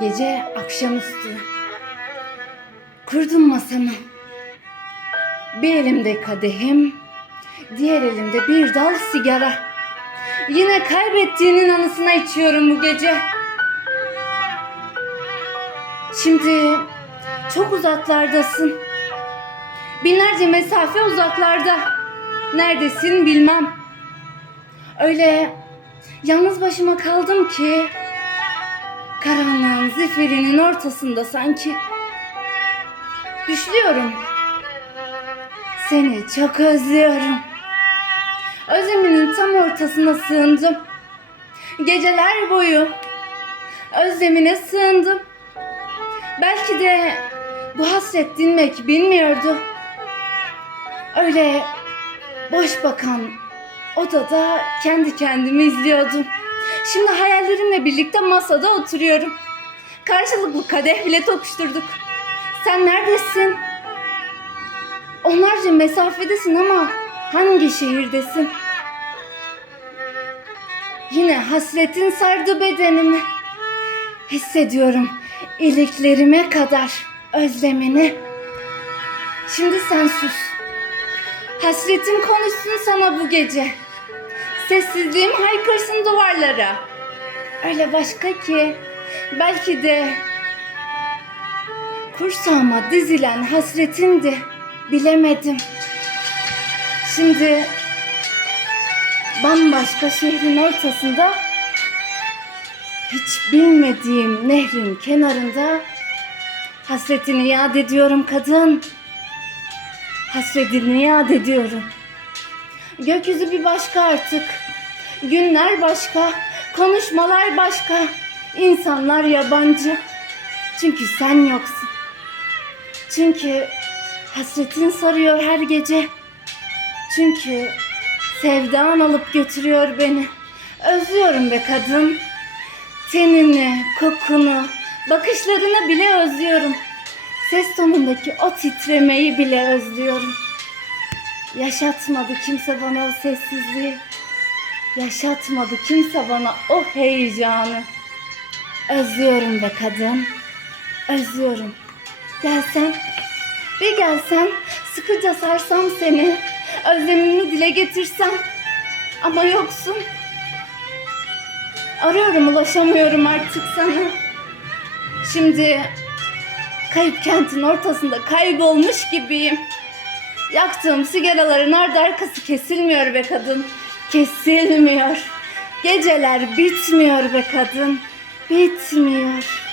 gece akşamüstü. Kurdum masamı. Bir elimde kadehim, diğer elimde bir dal sigara. Yine kaybettiğinin anısına içiyorum bu gece. Şimdi çok uzaklardasın. Binlerce mesafe uzaklarda. Neredesin bilmem. Öyle yalnız başıma kaldım ki zifirinin ortasında sanki. Düşlüyorum. Seni çok özlüyorum. Özleminin tam ortasına sığındım. Geceler boyu özlemine sığındım. Belki de bu hasret dinmek bilmiyordu. Öyle boş bakan odada kendi kendimi izliyordum. Şimdi hayallerimle birlikte masada oturuyorum. Karşılıklı kadeh bile tokuşturduk. Sen neredesin? Onlarca mesafedesin ama hangi şehirdesin? Yine hasretin sardı bedenimi. Hissediyorum iliklerime kadar özlemini. Şimdi sen sus. Hasretim konuşsun sana bu gece. Sessizliğim haykırsın duvarlara. Öyle başka ki belki de kursağıma dizilen hasretindi. Bilemedim. Şimdi bambaşka şehrin ortasında hiç bilmediğim nehrin kenarında hasretini yad ediyorum kadın. Hasretini yad ediyorum. Gökyüzü bir başka artık. Günler başka, konuşmalar başka, insanlar yabancı. Çünkü sen yoksun. Çünkü hasretin sarıyor her gece. Çünkü sevdan alıp götürüyor beni. Özlüyorum be kadın. Tenini, kokunu, bakışlarını bile özlüyorum. Ses tonundaki o titremeyi bile özlüyorum. Yaşatmadı kimse bana o sessizliği. Yaşatmadı kimse bana o heyecanı. Özlüyorum be kadın. Özlüyorum. Gelsen, bir gelsen sıkıca sarsam seni. Özlemimi dile getirsem. Ama yoksun. Arıyorum ulaşamıyorum artık sana. Şimdi kayıp kentin ortasında kaybolmuş gibiyim. Yaktığım sigaraların ardı arkası kesilmiyor be kadın. Kesilmiyor. Geceler bitmiyor be kadın. Bitmiyor.